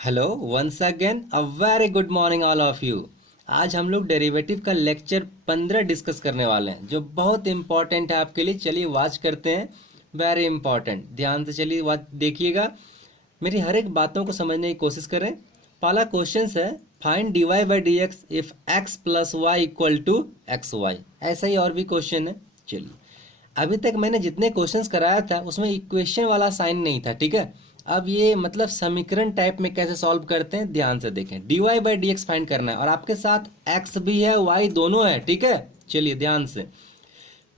Hello once again a very good morning all of you. आज हम लोग derivative का लेक्चर 15 डिस्कस करने वाले हैं जो बहुत इंपॉर्टेंट है आपके लिए। चलिए वॉच करते हैं। वेरी इंपॉर्टेंट, ध्यान से चलिए वॉच देखिएगा, मेरी हर एक बातों को समझने की कोशिश करें। पहला क्वेश्चन है find d Y by D x if x plus y equal to x y. ऐसा ही और भी क्वेश्चन है। चलिए, अभी तक मैंने जितने क्वेश्चंस कराया था उसमें इक्वेशन वाला साइन नहीं था, ठीक है। अब ये मतलब समीकरण टाइप में कैसे सॉल्व करते हैं ध्यान से देखें। D Y by D x find करना है और आपके साथ एक्स भी है वाई दोनों है, ठीक है। चलिए ध्यान से,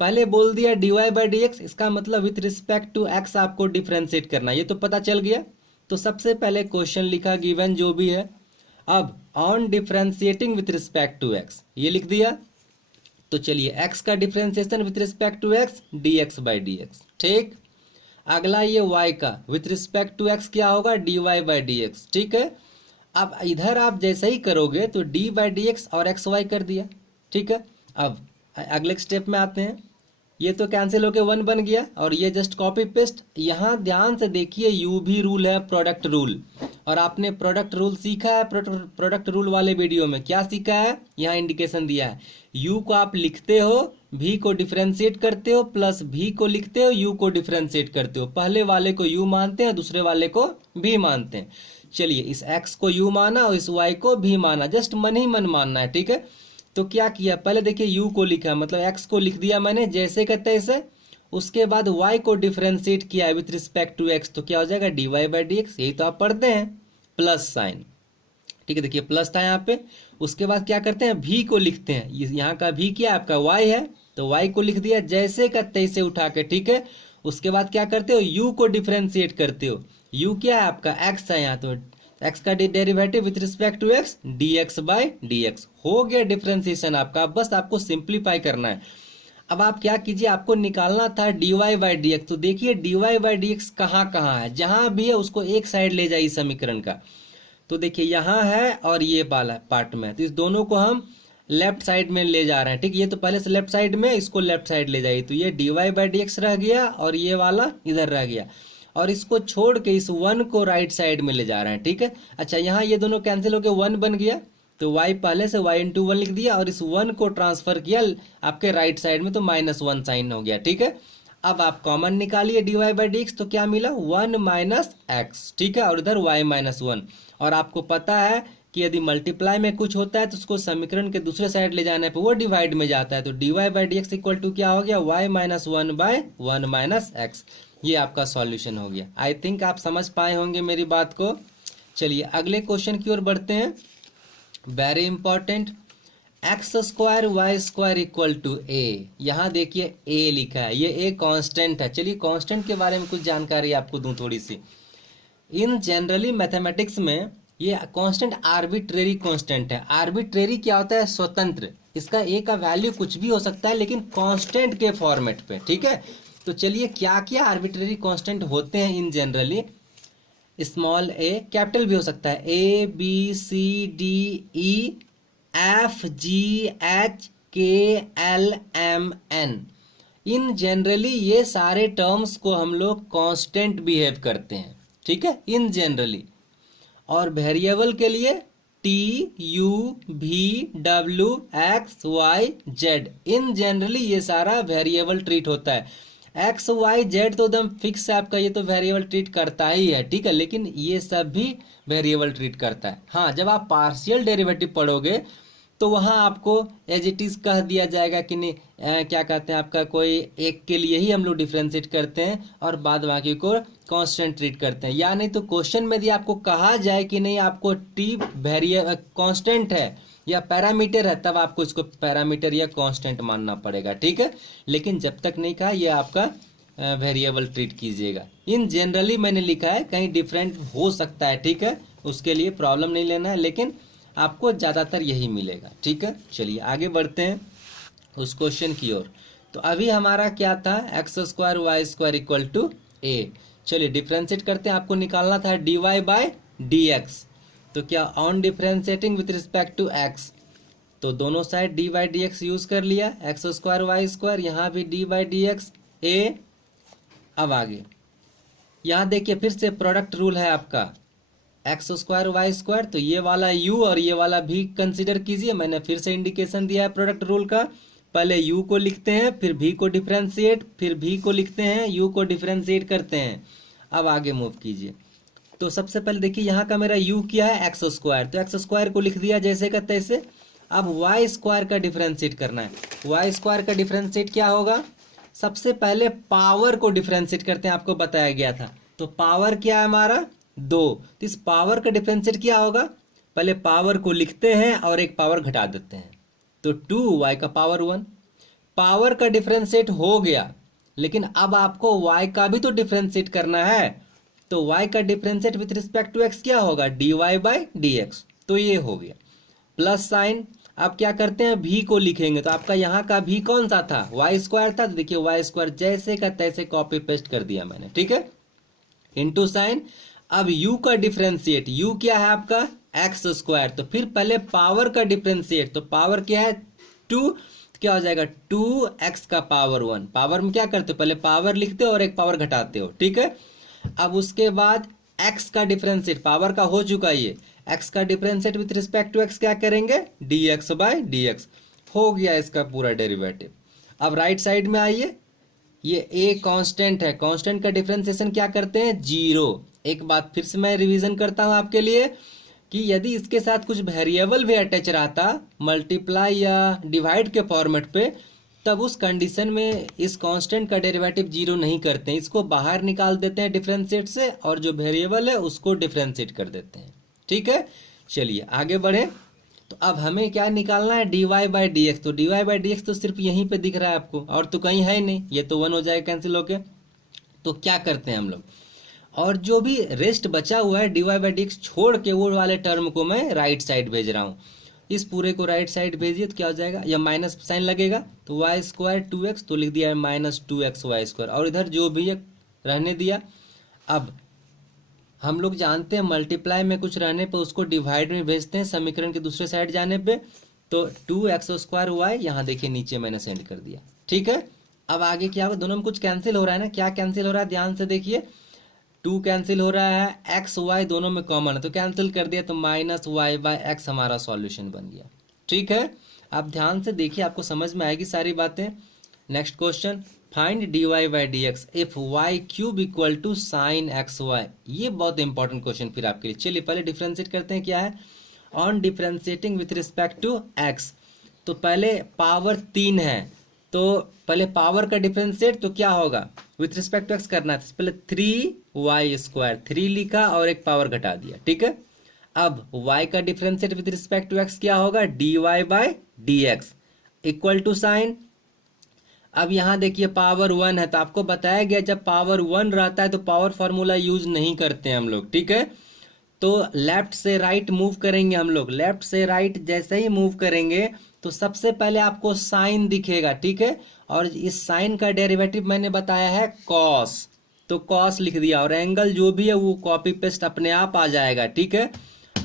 पहले बोल दिया d Y by D x, इसका मतलब विथ रिस्पेक्ट टू एक्स आपको डिफ्रेंशिएट करना है, ये तो पता चल गया। तो सबसे पहले क्वेश्चन लिखा गिवन जो भी है, अब on differentiating with respect to x ये लिख दिया। तो चलिए x का differentiation with respect to x d x by D x, ठीक। अगला ये y का विथ रिस्पेक्ट टू x क्या होगा, d Y by D x, ठीक है। अब इधर आप जैसे ही करोगे तो डी बाई डी एक्स और एक्स वाई कर दिया, ठीक है। अब अगले स्टेप में आते हैं, ये तो कैंसिल होके वन बन गया और ये जस्ट कॉपी पेस्ट। यहाँ ध्यान से देखिए यू भी रूल है, प्रोडक्ट रूल, और आपने प्रोडक्ट रूल सीखा है। प्रोडक्ट रूल वाले वीडियो में क्या सीखा है, यहाँ इंडिकेशन दिया है। यू को आप लिखते हो, भी को डिफ्रेंशिएट करते हो, प्लस भी को लिखते हो, यू को डिफ्रेंशिएट करते हो। पहले वाले को यू मानते हैं, दूसरे वाले को भी मानते हैं। चलिए, इस एक्स को यू माना और इस वाई को भी माना, जस्ट मन ही मन मानना है, ठीक है। तो क्या किया, पहले देखिए यू को लिखा, मतलब एक्स को लिख दिया मैंने जैसे कहते हैं ऐसे। उसके बाद वाई को डिफ्रेंशिएट किया विथ रिस्पेक्ट टू एक्स, तो क्या हो जाएगा d Y by D x, यही तो आप पढ़ते हैं, प्लस साइन, ठीक है। देखिए प्लस था यहाँ पे। उसके बाद क्या करते हैं, भी को लिखते हैं, यहाँ का भी क्या आपका वाई है, तो वाई को लिख दिया जैसे का तैसे उठा के, ठीक है। उसके बाद क्या करते हो, यू को डिफ्रेंशिएट करते हो। यू क्या है आपका एक्स है यहाँ, तो एक्स का derivative with respect to x d x by D x हो गया डिफ्रेंसिएशन आपका। बस आपको सिंप्लीफाई करना है। अब आप क्या कीजिए, आपको निकालना था D Y by D x. तो देखिए d Y by D x कहाँ कहाँ है, जहां भी है उसको एक साइड ले जाइए समीकरण का। तो देखिए यहाँ है और ये वाला पार्ट में, तो इस दोनों को हम लेफ्ट साइड में ले जा रहे हैं, ठीक। ये तो पहले से लेफ्ट साइड में, इसको लेफ्ट साइड ले जाइए। तो ये d Y by D x रह गया और ये वाला इधर रह गया, और इसको छोड़ के इस वन को राइट साइड में ले जा रहे हैं, ठीक है। अच्छा, यहाँ ये दोनों कैंसिल होके वन बन गया, तो y पहले से y इंटू वन लिख दिया और इस वन को ट्रांसफर किया आपके राइट साइड में, तो माइनस वन साइन हो गया, ठीक है। अब आप कॉमन निकालिए d Y by D x, तो क्या मिला, वन माइनस एक्स, ठीक है, और इधर y माइनस वन। और आपको पता है कि यदि मल्टीप्लाई में कुछ होता है तो उसको समीकरण के दूसरे साइड ले जाने पे वो डिवाइड में जाता है। तो d Y by D x equal to क्या हो गया, y minus one by one minus x. ये आपका सॉल्यूशन हो गया। आई थिंक आप समझ पाए होंगे मेरी बात को। चलिए अगले क्वेश्चन की ओर बढ़ते हैं। Very important, X square Y square equal to A. यहाँ देखिए ए लिखा है, ये ए कांस्टेंट है। चलिए कांस्टेंट के बारे में कुछ जानकारी आपको दूं थोड़ी सी। इन जनरली मैथमेटिक्स में ये कांस्टेंट आर्बिट्रेरी कांस्टेंट है। आर्बिट्रेरी क्या होता है, स्वतंत्र। इसका ए का वैल्यू कुछ भी हो सकता है लेकिन कांस्टेंट के फॉर्मेट पे, ठीक है। तो चलिए क्या क्या आर्बिट्रेरी कांस्टेंट होते हैं in generally. Small A, capital भी हो सकता है, A B C D E F G H K L M N. In generally ये सारे टर्म्स को हम लोग कांस्टेंट बिहेव करते हैं, ठीक है, इन जनरली। और वेरिएबल के लिए टी यू वी डब्ल्यू x y z, in generally ये सारा वेरिएबल ट्रीट होता है। एक्स वाई जेड तो एकदम फिक्स है आपका, ये तो वेरिएबल ट्रीट करता ही है, ठीक है, लेकिन ये सब भी वेरिएबल ट्रीट करता है। हाँ, जब आप पार्शियल डेरिवेटिव पढ़ोगे तो वहाँ आपको एज इट इज कह दिया जाएगा कि नहीं, क्या कहते हैं आपका, कोई एक के लिए ही हम लोग डिफ्रेंशिएट करते हैं और बाद बाकी को कांस्टेंट ट्रीट करते हैं। या नहीं तो क्वेश्चन में यदि आपको कहा जाए कि नहीं आपको टी वेरिएबल कांस्टेंट है या पैरामीटर है, तब आपको इसको पैरामीटर या कांस्टेंट मानना पड़ेगा, ठीक है। लेकिन जब तक नहीं कहा ये आपका वेरिएबल ट्रीट कीजिएगा। इन जनरली मैंने लिखा है, कहीं डिफरेंट हो सकता है, ठीक है, उसके लिए प्रॉब्लम नहीं लेना है, लेकिन आपको ज़्यादातर यही मिलेगा, ठीक है। चलिए आगे बढ़ते हैं उस क्वेश्चन की ओर। तो अभी हमारा क्या था, X square Y square equal to A. चलिए डिफ्रेंशिएट करते हैं, आपको निकालना था D Y by D x. तो क्या, on differentiating with respect to x, तो दोनों side D by D X use कर लिया, एक्स स्क्वायर वाई स्क्वायर, यहाँ भी D by D X A. अब आगे यहाँ देखिए फिर से प्रोडक्ट रूल है आपका, एक्स स्क्वायर वाई स्क्वायर, तो ये वाला u और ये वाला भी कंसिडर कीजिए। मैंने फिर से इंडिकेशन दिया है प्रोडक्ट रूल का। पहले u को लिखते हैं, फिर v को डिफरेंशिएट, फिर v को लिखते हैं, u को डिफरेंशिएट करते हैं। अब आगे मूव कीजिए। तो सबसे पहले देखिए यहाँ का मेरा u क्या है, एक्स स्क्वायर, तो एक्स स्क्वायर को लिख दिया जैसे का तैसे। अब वाई स्क्वायर का डिफरेंशिएट करना है। वाई स्क्वायर का डिफरेंशिएट क्या होगा, सबसे पहले पावर को डिफरेंशिएट करते हैं, आपको बताया गया था। तो पावर क्या है हमारा 2, तो इस पावर का डिफरेंशिएट क्या होगा, पहले पावर को लिखते हैं और एक पावर घटा देते हैं, तो 2y का पावर 1। पावर का डिफरेंशिएट हो गया, लेकिन अब आपको y का भी तो डिफरेंशिएट करना है। तो y का differentiate with respect to x क्या होगा, dy बाई डी एक्स, तो ये हो गया। प्लस साइन, अब क्या करते हैं, v को लिखेंगे, तो आपका यहाँ का v कौन सा था, वाई स्क्वायर था, तो देखिए वाई स्क्वायर जैसे का तैसे कॉपी पेस्ट कर दिया मैंने, ठीक है। इंटू साइन, अब u का डिफरेंशिएट, u क्या है आपका एक्स स्क्वायर, तो फिर पहले पावर का डिफरेंशिएट, तो पावर क्या है 2, क्या हो जाएगा 2x का पावर 1। पावर में क्या करते हो, पहले पावर लिखते हो और एक पावर घटाते हो, ठीक है। अब उसके बाद x का डिफरेंशिएट, पावर का हो चुका ये, x का differentiate with respect to x क्या करेंगे, dx बाई dx, हो गया इसका पूरा डेरिवेटिव। अब राइट साइड में आइए, ये a कांस्टेंट है, कांस्टेंट का डिफरेंशिएशन क्या करते हैं 0। एक बात फिर से मैं रिवीजन करता हूं आपके लिए कि यदि इसके साथ कुछ वेरिएबल भी अटैच रहता, मल्टीप्लाई या डिवाइड के फॉर्मेट पे, तब उस कंडीशन में इस कांस्टेंट का डेरिवेटिव 0 नहीं करते हैं, इसको बाहर निकाल देते हैं डिफरेंशिएट से, और जो वेरिएबल है उसको डिफरेंशिएट कर देते हैं, ठीक है। चलिए आगे बढ़े। तो अब हमें क्या निकालना है, dy बाई डी एक्स। तो dy बाई डी एक्स तो सिर्फ यहीं पे दिख रहा है आपको, और तो कहीं है ही नहीं, ये तो 1 हो जाएगा कैंसिल होके। तो क्या करते हैं हम लोग, और जो भी रेस्ट बचा हुआ है dy बाई डी एक्स छोड़ के, वो वाले टर्म को मैं राइट साइड भेज रहा हूँ। इस पूरे को राइट साइड भेजिए तो क्या हो जाएगा, या माइनस साइन लगेगा, तो वाई स्क्वायर 2x, तो लिख दिया है माइनस 2x वाई स्क्वायर, और इधर जो भी है रहने दिया। अब हम लोग जानते हैं मल्टीप्लाई में कुछ रहने पे उसको डिवाइड में भेजते हैं समीकरण के दूसरे साइड जाने पे, तो 2x स्क्वायर वाई, यहाँ देखिए नीचे मैंने सेंड कर दिया, ठीक है। अब आगे क्या होगा, दोनों में कुछ कैंसिल हो रहा है ना, क्या कैंसिल हो रहा है ध्यान से देखिए, 2 कैंसिल हो रहा है, एक्स वाई दोनों में कॉमन है तो कैंसिल कर दिया, तो माइनस वाई बाई एक्स हमारा सॉल्यूशन बन गया, ठीक है। आप ध्यान से देखिए, आपको समझ में आएगी सारी बातें। Next question, find d Y by D x if y cube equal to sine x y. ये बहुत इंपॉर्टेंट क्वेश्चन फिर आपके लिए। चलिए पहले डिफ्रेंशिएट करते हैं, क्या है, on differentiating with respect to x, तो पहले पावर 3 है, तो पहले पावर का डिफरेंशिएट तो क्या होगा, विथ रिस्पेक्ट टू एक्स करना है, तो पहले 3y स्क्वायर, 3 लिखा और एक पावर घटा दिया, ठीक है। अब y का differentiate with respect to x क्या होगा, dy by D x equal to sine. अब यहाँ देखिए पावर 1 है, तो आपको बताया गया जब पावर 1 रहता है तो पावर फार्मूला यूज नहीं करते हैं हम लोग, ठीक है। तो लेफ्ट से राइट मूव करेंगे हम लोग, लेफ्ट से राइट जैसे ही मूव करेंगे तो सबसे पहले आपको साइन दिखेगा, ठीक है। और इस साइन का डेरिवेटिव मैंने बताया है कॉस, तो कॉस लिख दिया, और एंगल जो भी है वो कॉपी पेस्ट अपने आप आ जाएगा, ठीक है।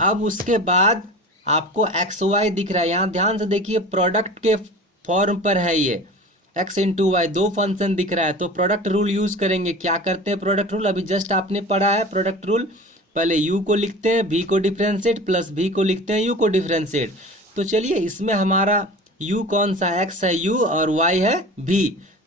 अब उसके बाद आपको एक्स वाई दिख रहा है, यहाँ ध्यान से देखिए प्रोडक्ट के फॉर्म पर है ये, एक्स इंटू वाई, दो फंक्शन दिख रहा है, तो प्रोडक्ट रूल यूज करेंगे। क्या करते हैं प्रोडक्ट रूल, अभी जस्ट आपने पढ़ा है प्रोडक्ट रूल, पहले u को लिखते हैं, v को डिफरेंशिएट, प्लस v को लिखते हैं, u को डिफरेंशिएट। तो चलिए इसमें हमारा u कौन सा, x है u और y है v,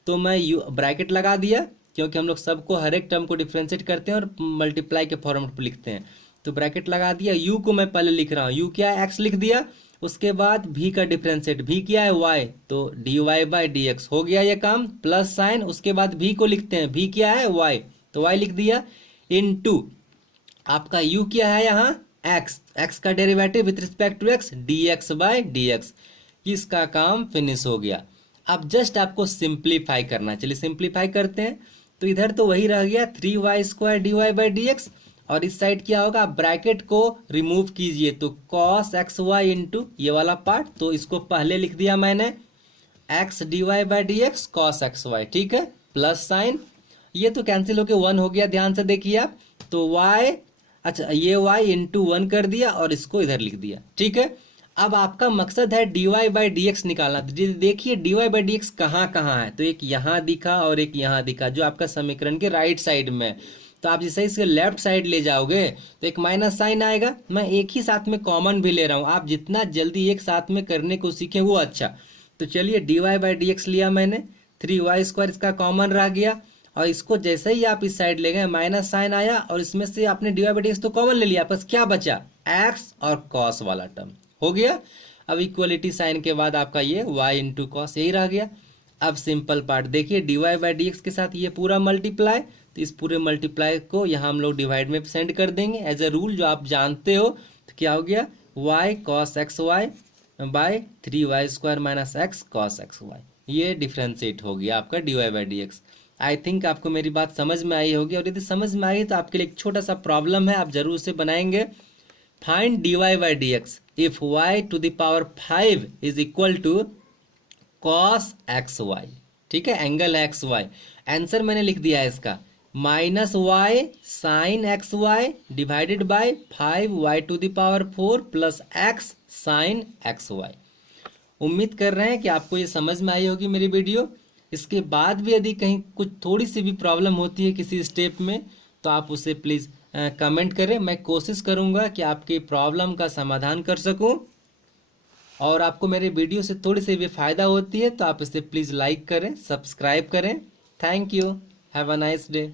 तो मैं u ब्रैकेट लगा दिया, क्योंकि हम लोग सबको हर एक टर्म को डिफरेंशिएट करते हैं और मल्टीप्लाई के फॉर्मेट पर लिखते हैं, तो ब्रैकेट लगा दिया। u को मैं पहले लिख रहा हूँ, u क्या है x लिख दिया, उसके बाद v का डिफरेंशिएट, v क्या है y, तो dy बाई डी एक्स, हो गया ये काम, प्लस साइन, उसके बाद v को लिखते हैं, v क्या है y, तो y लिख दिया, इनटू आपका u क्या है यहाँ x, x का derivative with respect to x dx by D x, इसका काम फिनिश हो गया। अब जस्ट आपको सिंप्लीफाई करना है, चलिए सिंप्लीफाई करते हैं। तो इधर तो वही रह गया 3y square d Y by D x, और इस साइड क्या होगा, ब्रैकेट को रिमूव कीजिए, तो cos एक्स वाई इंटू ये वाला पार्ट, तो इसको पहले लिख दिया मैंने x d Y by D x cos x y, ठीक है, प्लस साइन, ये तो कैंसिल होके 1 हो गया, ध्यान से देखिए आप, तो y, अच्छा ये y इंटू 1 कर दिया और इसको इधर लिख दिया, ठीक है। अब आपका मकसद है dy बाई डी एक्स निकालना, तो देखिए dy बाई डी एक्स कहाँ कहाँ है, तो एक यहाँ दिखा और एक यहाँ दिखा, जो आपका समीकरण के राइट साइड में, तो आप जैसे इसके लेफ्ट साइड ले जाओगे तो एक माइनस साइन आएगा। मैं एक ही साथ में कॉमन भी ले रहा हूँ, आप जितना जल्दी एक साथ में करने को सीखें वो अच्छा। तो चलिए dy/dx लिया मैंने, 3y² इसका कॉमन रह गया, और इसको जैसे ही आप इस साइड ले गए माइनस साइन आया, और इसमें से आपने dy/dx तो कॉमन ले लिया, बस क्या बचा, x और कॉस वाला टर्म हो गया। अब इक्वलिटी साइन के बाद आपका ये y इंटू कॉस यही रह गया। अब सिंपल पार्ट देखिए, dy/dx के साथ ये पूरा मल्टीप्लाई, तो इस पूरे मल्टीप्लाई को यहाँ हम लोग डिवाइड में सेंड कर देंगे एज ए रूल जो आप जानते हो। तो क्या हो गया, y cos xy by 3y² minus x cos xy, ये डिफ्रेंशिएट हो गया आपका dy/dx। आई थिंक आपको मेरी बात समझ में आई होगी, और यदि समझ में आई तो आपके लिए एक छोटा सा प्रॉब्लम है, आप जरूर से बनाएंगे। Find dy/dx if y to the power 5 is equal to cos xy। ठीक है, एंगल एक्स वाई। आंसर मैंने लिख दिया है इसका, -y sin xy divided by 5y to the power 4 plus x sin xy। उम्मीद कर रहे हैं कि आपको ये समझ में आई होगी मेरी वीडियो। इसके बाद भी यदि कहीं कुछ थोड़ी सी भी प्रॉब्लम होती है किसी स्टेप में, तो आप उसे प्लीज़ कमेंट करें, मैं कोशिश करूँगा कि आपकी प्रॉब्लम का समाधान कर सकूँ। और आपको मेरे वीडियो से थोड़ी सी भी फ़ायदा होती है तो आप इसे प्लीज़ लाइक करें, सब्सक्राइब करें। Thank you, have a nice day.